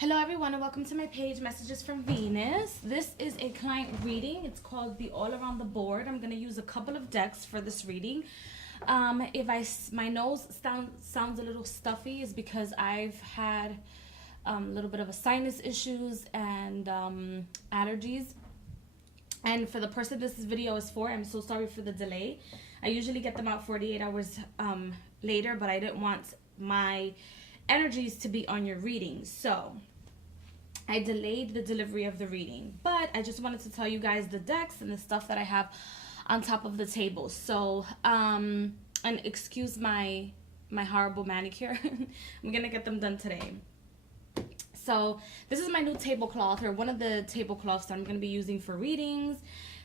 Hello everyone and welcome to my page, Messages from Venus. This is a client reading. It's called the All Around the Board. I'm going to use a couple of decks for this reading. If my nose sounds a little stuffy, is because I've had a little bit of a sinus issues and allergies. And for the person this video is for, I'm so sorry for the delay. I usually get them out 48 hours later, but I didn't want my energies to be on your reading, so I delayed the delivery of the reading. But I just wanted to tell you guys the decks and the stuff that I have on top of the table. So and excuse my horrible manicure. I'm gonna get them done today. So this is my new tablecloth, or one of the tablecloths that I'm gonna be using for readings.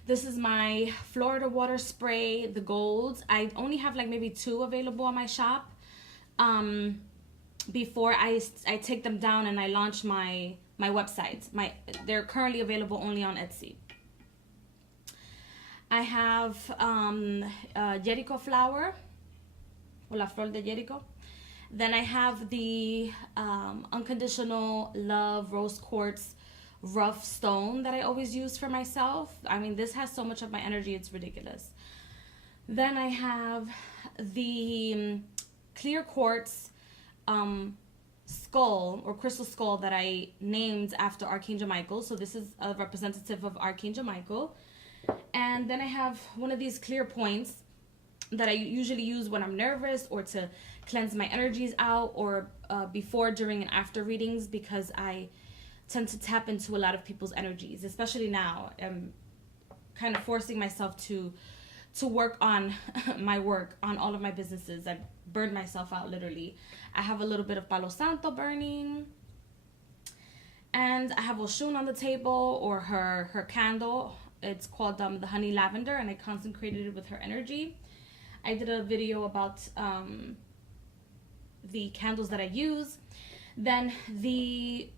This is my Florida water spray, the golds. I only have like maybe 2 available on my shop. Before I take them down and I launch my website. They're currently available only on Etsy. I have Jericho flower, or la flor de Jericho. Then I have the Unconditional Love Rose Quartz rough stone that I always use for myself. I mean, this has so much of my energy, it's ridiculous. Then I have the clear quartz skull, or crystal skull, that I named after Archangel Michael. So this is a representative of Archangel Michael. And then I have one of these clear points that I usually use when I'm nervous, or to cleanse my energies out, or before, during, and after readings, because I tend to tap into a lot of people's energies, especially now. I'm kind of forcing myself to work on my work, on all of my businesses. I burned myself out, literally. I have a little bit of Palo Santo burning. And I have Oshun on the table, or her candle. It's called the Honey Lavender, and I consecrated it with her energy. I did a video about the candles that I use. Then the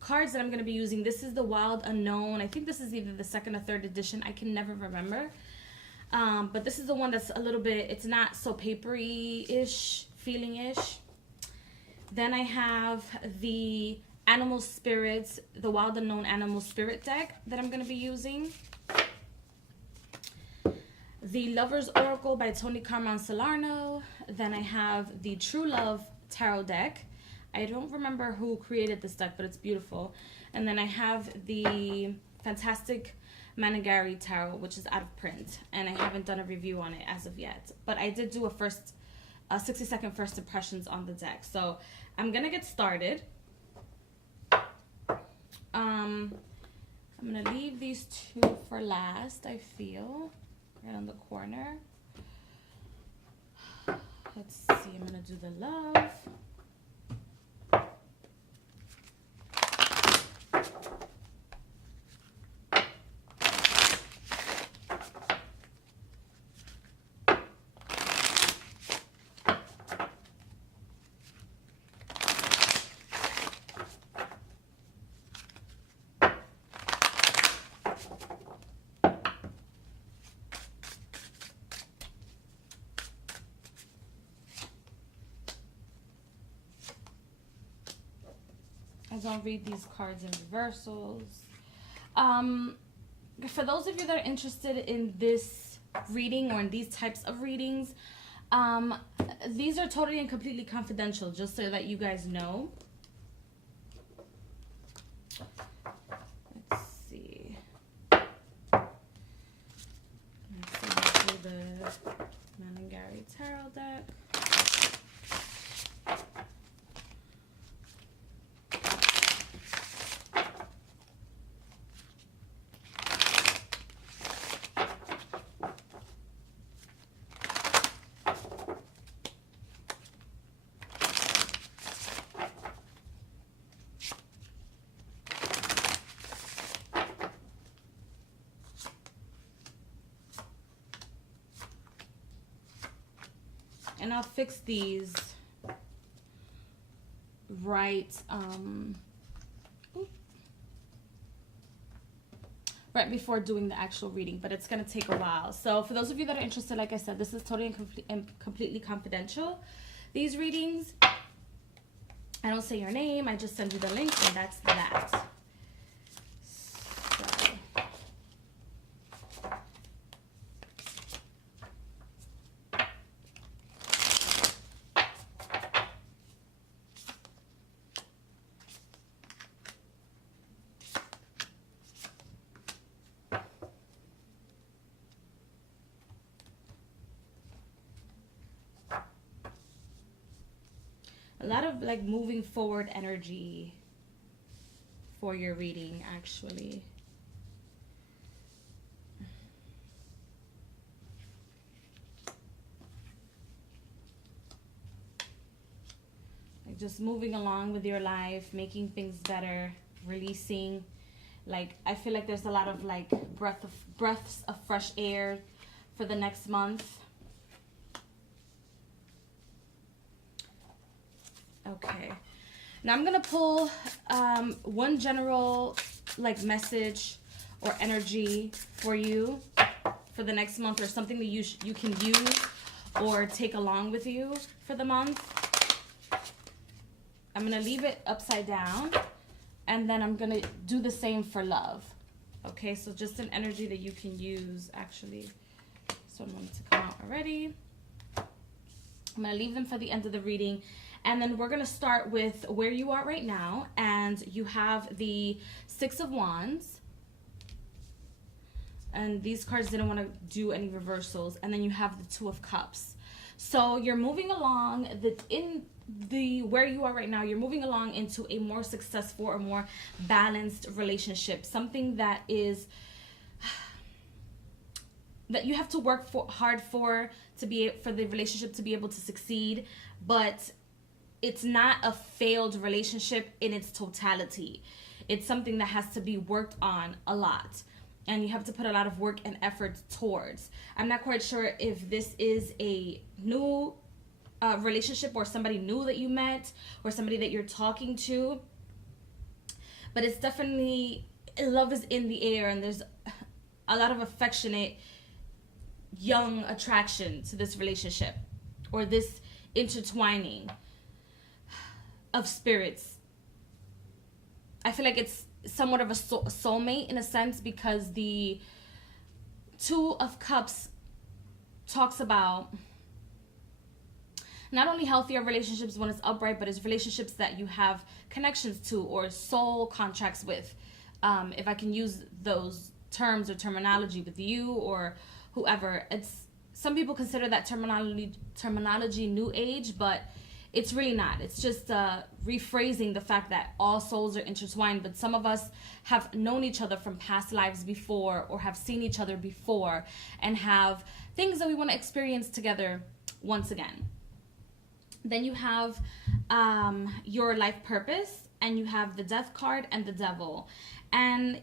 cards that I'm going to be using, this is the Wild Unknown. I think this is either the 2nd or 3rd edition. I can never remember. But this is the one that's a little bit, it's not so papery-ish, feeling-ish. Then I have the Animal Spirits, the Wild Unknown Animal Spirit deck that I'm going to be using. The Lover's Oracle by Tony Carmon Salerno. Then I have the True Love Tarot deck. I don't remember who created this deck, but it's beautiful. And then I have the Fantastic Managari Tarot, which is out of print, and I haven't done a review on it as of yet, but I did do a 60-second first impressions on the deck. So I'm gonna get started. I'm gonna leave these 2 for last, I feel, right on the corner. Let's see, I'm gonna do the love. I don't read these cards in reversals. For those of you that are interested in this reading, or in these types of readings, these are totally and completely confidential, just so that you guys know. Let's see. Let's do the Managari Tarot deck. And I'll fix these right before doing the actual reading, but it's going to take a while. So for those of you that are interested, like I said, this is totally and completely confidential, these readings. I don't say your name. I just send you the link, and that's that. So. A lot of like moving forward energy for your reading, actually. Like just moving along with your life, making things better, releasing. Like I feel like there's a lot of like breaths of fresh air for the next month. Okay, now I'm gonna pull one general like message or energy for you for the next month, or something that you can use or take along with you for the month. I'm gonna leave it upside down, and then I'm gonna do the same for love. Okay, so just an energy that you can use. Actually, so I'm going to come out already. I'm gonna leave them for the end of the reading. And then we're going to start with where you are right now. And you have the Six of Wands. And these cards didn't want to do any reversals. And then you have the Two of Cups. So you're moving along where you are right now. You're moving along into a more successful or more balanced relationship. Something that is that you have to work hard for the relationship to be able to succeed. But it's not a failed relationship in its totality. It's something that has to be worked on a lot. And you have to put a lot of work and effort towards. I'm not quite sure if this is a new relationship, or somebody new that you met, or somebody that you're talking to. But it's definitely, love is in the air, and there's a lot of affectionate, young attraction to this relationship, or this intertwining of spirits. I feel like it's somewhat of a soulmate in a sense, because the Two of Cups talks about not only healthier relationships when it's upright, but it's relationships that you have connections to or soul contracts with. If I can use those terms or terminology with you or whoever. Some people consider that terminology new age, but it's really not. It's just rephrasing the fact that all souls are intertwined, but some of us have known each other from past lives before, or have seen each other before, and have things that we want to experience together once again. Then you have your life purpose, and you have the Death card and the Devil. And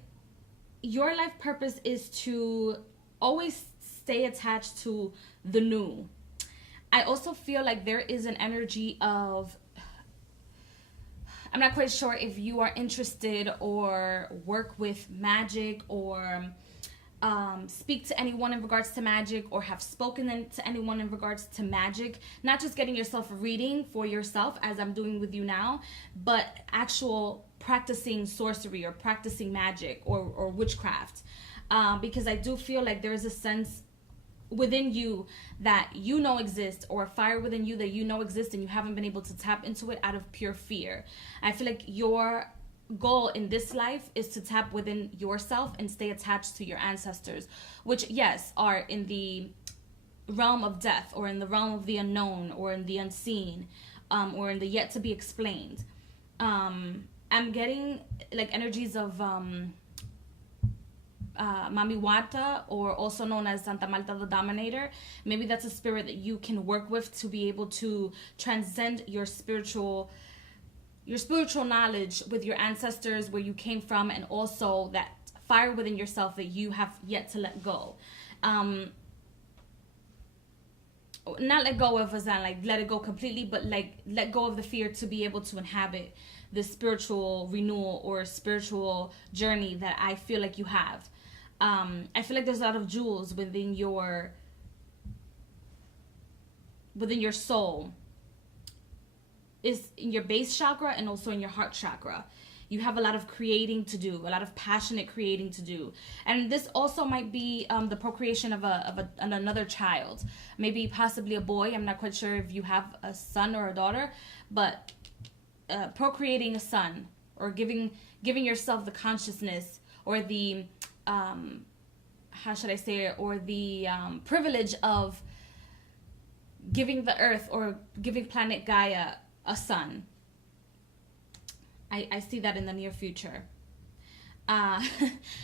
your life purpose is to always stay attached to the new. I also feel like there is an energy of, I'm not quite sure if you are interested or work with magic, or speak to anyone in regards to magic, or have spoken to anyone in regards to magic. Not just getting yourself a reading for yourself, as I'm doing with you now, but actual practicing sorcery or practicing magic or witchcraft. Because I do feel like there is a sense within you that you know exists, or a fire within you that you know exists, and you haven't been able to tap into it out of pure fear. I feel like your goal in this life is to tap within yourself and stay attached to your ancestors, which, yes, are in the realm of death, or in the realm of the unknown, or in the unseen, or in the yet to be explained. I'm getting like energies of Mami Wata, or also known as Santa Malta the Dominator. Maybe that's a spirit that you can work with to be able to transcend your spiritual knowledge with your ancestors, where you came from, and also that fire within yourself that you have yet to let go. Not let go of, as in like let it go completely, but like let go of the fear to be able to inhabit the spiritual renewal or spiritual journey that I feel like you have. I feel like there's a lot of jewels within your soul. is in your base chakra and also in your heart chakra. You have a lot of creating to do, a lot of passionate creating to do. And this also might be the procreation of another child. Maybe possibly a boy. I'm not quite sure if you have a son or a daughter, but procreating a son, or giving yourself the consciousness, or the, how should I say it, or the privilege of giving the earth, or giving planet Gaia a son. I see that in the near future.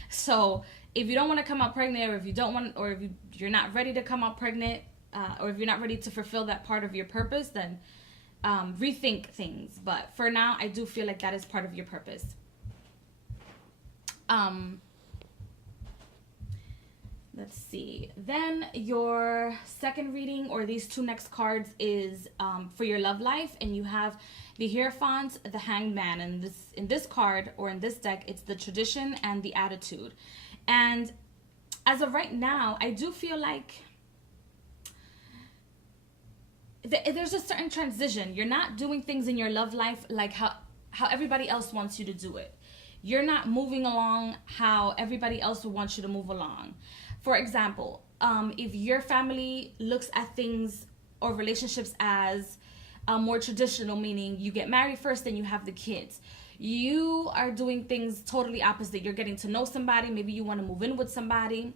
So if you don't want to come out pregnant, or if you don't want, or if you're not ready to come out pregnant, or if you're not ready to fulfill that part of your purpose, then rethink things. But for now, I do feel like that is part of your purpose. Let's see. Then your second reading, or these two next cards, is for your love life, and you have the Hierophant, the Hanged Man, and in this card, or in this deck, it's the Tradition and the Attitude. And as of right now, I do feel like there's a certain transition. You're not doing things in your love life like how everybody else wants you to do it. You're not moving along how everybody else would want you to move along. For example, if your family looks at things or relationships as more traditional, meaning you get married first, then you have the kids, you are doing things totally opposite. You're getting to know somebody. Maybe you want to move in with somebody,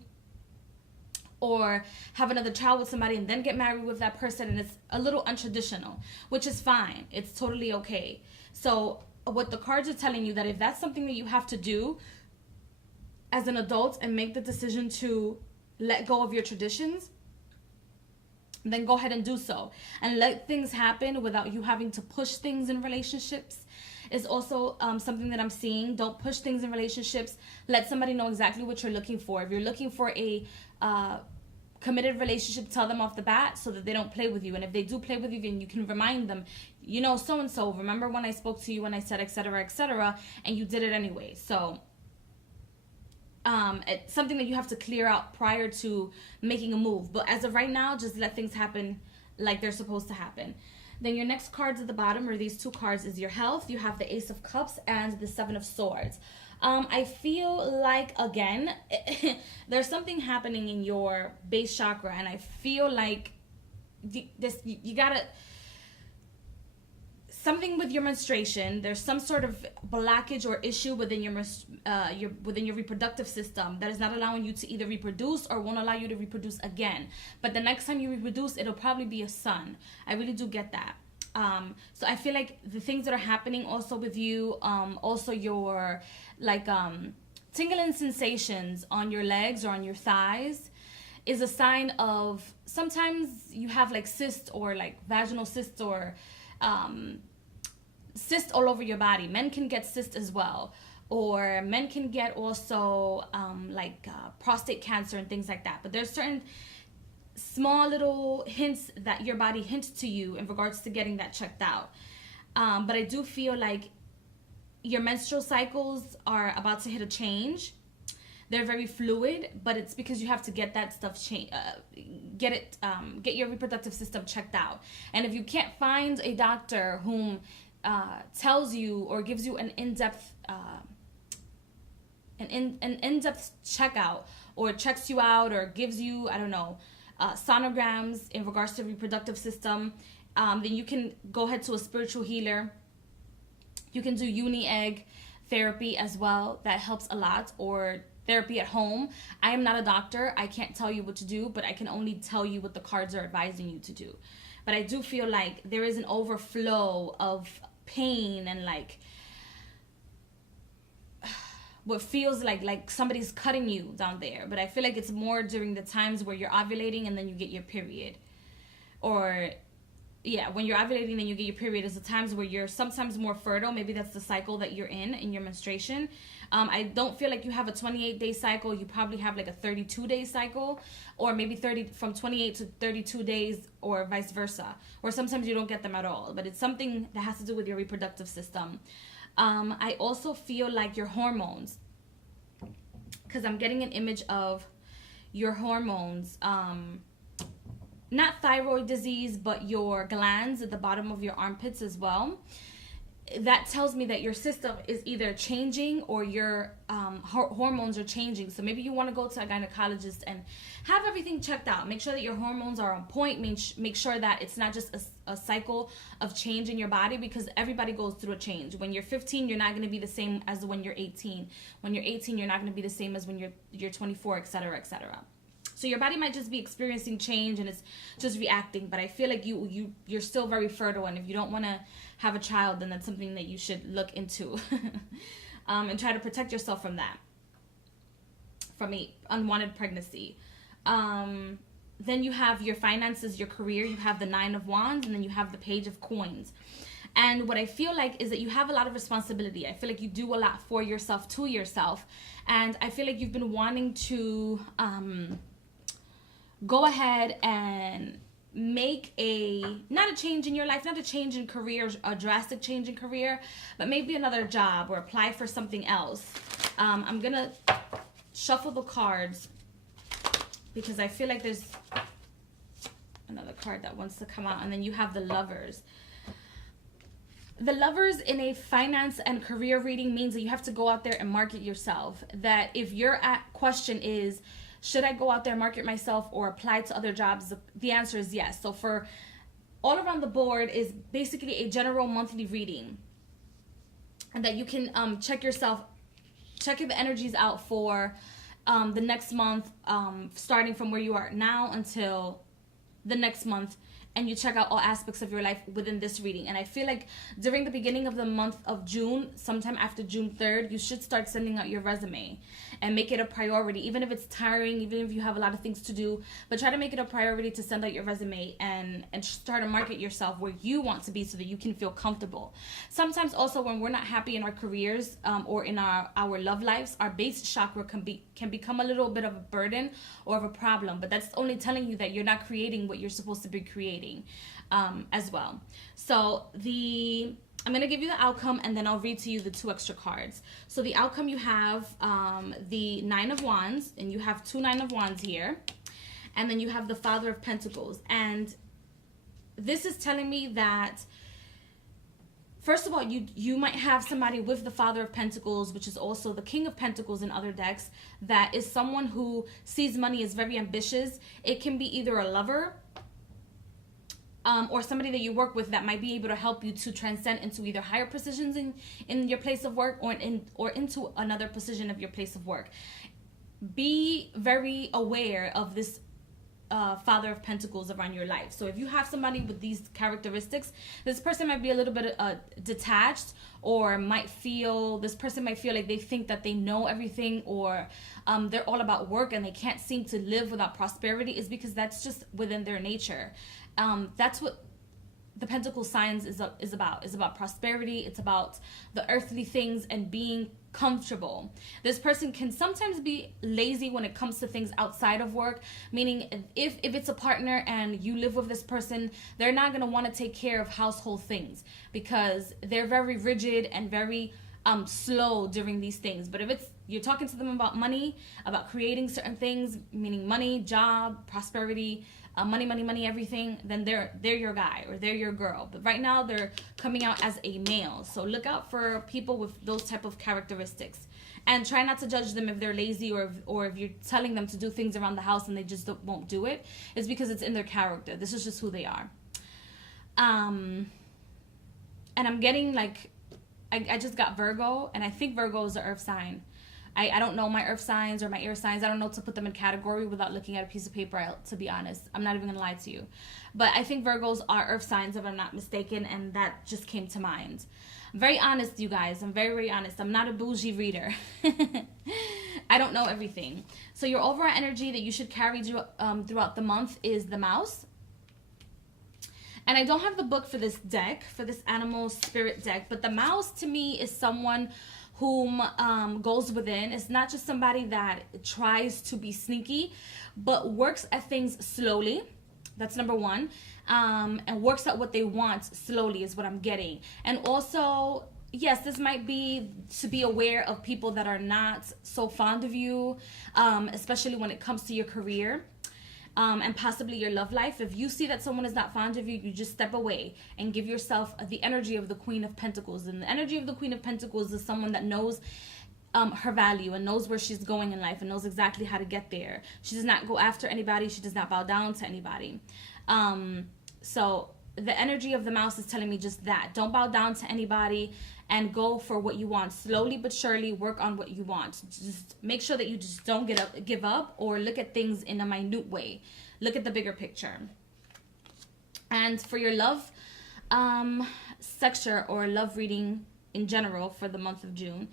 or have another child with somebody and then get married with that person, and it's a little untraditional, which is fine. It's totally okay. So what the cards are telling you, that if that's something that you have to do as an adult and make the decision to let go of your traditions, then go ahead and do so, and let things happen without you having to push things in relationships is also something that I'm seeing. Don't push things in relationships. Let somebody know exactly what you're looking for. If you're looking for a committed relationship, tell them off the bat so that they don't play with you. And if they do play with you, then you can remind them, you know, so and so, remember when I spoke to you, when I said etc., and you did it anyway. So it's something that you have to clear out prior to making a move. But as of right now, just let things happen like they're supposed to happen. Then your next cards at the bottom, or these two cards, is your health. You have the Ace of Cups and the Seven of Swords. I feel like, again, there's something happening in your base chakra, and I feel like you gotta, something with your menstruation. There's some sort of blockage or issue within your reproductive system that is not allowing you to either reproduce, or won't allow you to reproduce again. But the next time you reproduce, it'll probably be a son. I really do get that. So I feel like the things that are happening also with you, also your tingling sensations on your legs or on your thighs, is a sign of, sometimes you have like cysts, or like vaginal cysts, or cysts all over your body. Men can get cysts as well, or men can get also prostate cancer and things like that. But there's certain small little hints that your body hints to you in regards to getting that checked out. But I do feel like your menstrual cycles are about to hit a change. They're very fluid, but it's because you have to get that stuff get your reproductive system checked out. And if you can't find a doctor whom tells you or gives you an in-depth checkout, or checks you out, or gives you, I don't know, sonograms in regards to reproductive system, then you can go ahead to a spiritual healer. You can do uni egg therapy as well. That helps a lot. Or therapy at home. I am not a doctor. I can't tell you what to do, but I can only tell you what the cards are advising you to do. But I do feel like there is an overflow of pain and like what feels like somebody's cutting you down there. But I feel like it's more during the times where you're ovulating and then you get your period. Or yeah, when you're ovulating and you get your period is the times where you're sometimes more fertile. Maybe that's the cycle that you're in your menstruation. I don't feel like you have a 28-day cycle. You probably have like a 32-day cycle, or maybe from 28 to 32 days, or vice versa. Or sometimes you don't get them at all. But it's something that has to do with your reproductive system. I also feel like your hormones, because I'm getting an image of your hormones not thyroid disease, but your glands at the bottom of your armpits as well. That tells me that your system is either changing or your hormones are changing. So maybe you want to go to a gynecologist and have everything checked out. Make sure that your hormones are on point. Make sure that it's not just a cycle of change in your body, because everybody goes through a change. When you're 15, you're not going to be the same as when you're 18. When you're 18, you're not going to be the same as when you're 24, etc., etc. So your body might just be experiencing change and it's just reacting. But I feel like you're still very fertile, and if you don't want to have a child, then that's something that you should look into and try to protect yourself from that, from a unwanted pregnancy. Then you have your finances, your career. You have the 9 of Wands, and then you have the Page of Coins. And what I feel like is that you have a lot of responsibility. I feel like you do a lot for yourself, to yourself. And I feel like you've been wanting to go ahead and make not a change in your life, not a change in career, a drastic change in career, but maybe another job or apply for something else. I'm going to shuffle the cards because I feel like there's another card that wants to come out. And then you have the Lovers. The Lovers in a finance and career reading means that you have to go out there and market yourself. That if your question is, should I go out there, market myself, or apply to other jobs? The answer is yes. So for all around the board is basically a general monthly reading. And that you can check the energies out for the next month, starting from where you are now until the next month. And you check out all aspects of your life within this reading. And I feel like during the beginning of the month of June, sometime after June 3rd, you should start sending out your resume and make it a priority. Even if it's tiring, even if you have a lot of things to do, but try to make it a priority to send out your resume and start to market yourself where you want to be so that you can feel comfortable. Sometimes also when we're not happy in our careers or in our love lives, our base chakra can become a little bit of a burden or of a problem. But that's only telling you that you're not creating what you're supposed to be creating. As well. So I'm going to give you the outcome, and then I'll read to you the 2 extra cards. So the outcome, you have the 9 of Wands, and you have 2 9 of Wands here, and then you have the Father of Pentacles. And this is telling me that, first of all, you might have somebody with the Father of Pentacles, which is also the King of Pentacles in other decks, that is someone who sees money as very ambitious. It can be either a lover, or somebody that you work with that might be able to help you to transcend into either higher positions in your place of work or into another position of your place of work. Be very aware of this Father of Pentacles around your life. So if you have somebody with these characteristics, this person might be a little bit detached, or this person might feel like they think that they know everything, or they're all about work and they can't seem to live without prosperity. Is because that's just within their nature. That's what the Pentacle signs is about prosperity. It's about the earthly things and being comfortable. This person can sometimes be lazy when it comes to things outside of work, meaning if it's a partner and you live with this person, they're not going to want to take care of household things because they're very rigid and very slow during these things. But if you're talking to them about money, about creating certain things, meaning money, job, prosperity, money, everything, then they're your guy or they're your girl. But right now they're coming out as a male. So look out for people with those type of characteristics. And try not to judge them if they're lazy or if you're telling them to do things around the house and they just won't do it. It's because it's in their character. This is just who they are. And I'm getting like, I just got Virgo, and I think Virgo is the earth sign. I don't know my earth signs or my air signs. I don't know to put them in category without looking at a piece of paper, to be honest. I'm not even going to lie to you. But I think Virgos are earth signs, if I'm not mistaken, and that just came to mind. I'm very honest, you guys. I'm very, very honest. I'm not a bougie reader. I don't know everything. So your overall energy that you should carry throughout the month is the Mouse. And I don't have the book for this deck, for this animal spirit deck, but the Mouse to me is someone whom goes within. It's not just somebody that tries to be sneaky, but works at things slowly. That's number one. And works at what they want slowly is what I'm getting. And also, yes, this might be to be aware of people that are not so fond of you, especially when it comes to your career. and possibly your love life. If you see that someone is not fond of you, you just step away and give yourself the energy of the Queen of Pentacles. And the energy of the Queen of Pentacles is someone that knows her value and knows where she's going in life and knows exactly how to get there. She does not go after anybody. She does not bow down to anybody. So the energy of the Mouse is telling me just that. Don't bow down to anybody and go for what you want. Slowly but surely work on what you want. Just make sure that you just don't give up or look at things in a minute way. Look at the bigger picture. And for your love sector or love reading in general for the month of June,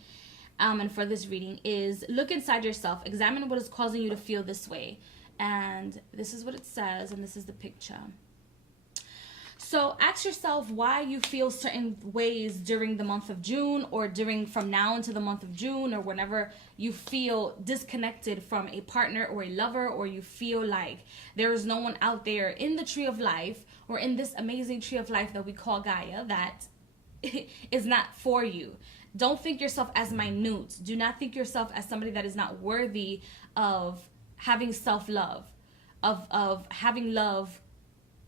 and for this reading is look inside yourself. Examine what is causing you to feel this way. And this is what it says, and this is the picture. So ask yourself why you feel certain ways during the month of June, or from now into the month of June, or whenever you feel disconnected from a partner or a lover, or you feel like there is no one out there in the tree of life, or in this amazing tree of life that we call Gaia, that is not for you. Don't think yourself as minute. Do not think yourself as somebody that is not worthy of having self-love, of having love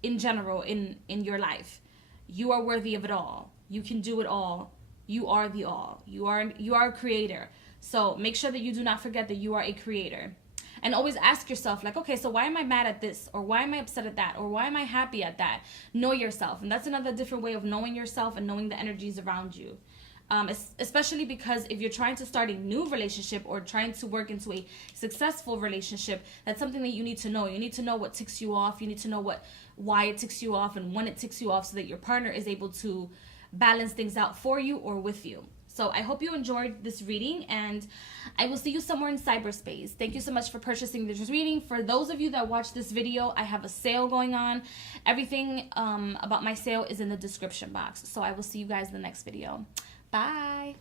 in general in your life. You are worthy of it all. You can do it all. You are the all. You are a creator. So make sure that you do not forget that you are a creator. And always ask yourself, like, okay, so why am I mad at this? Or why am I upset at that? Or why am I happy at that? Know yourself. And that's another different way of knowing yourself and knowing the energies around you. Especially because if you're trying to start a new relationship or trying to work into a successful relationship, that's something that you need to know. You need to know what ticks you off. You need to know why it ticks you off and when it ticks you off, so that your partner is able to balance things out for you or with you. So I hope you enjoyed this reading, and I will see you somewhere in cyberspace. Thank you so much for purchasing this reading. For those of you that watch this video, I have a sale going on. Everything about my sale is in the description box. So I will see you guys in the next video. Bye.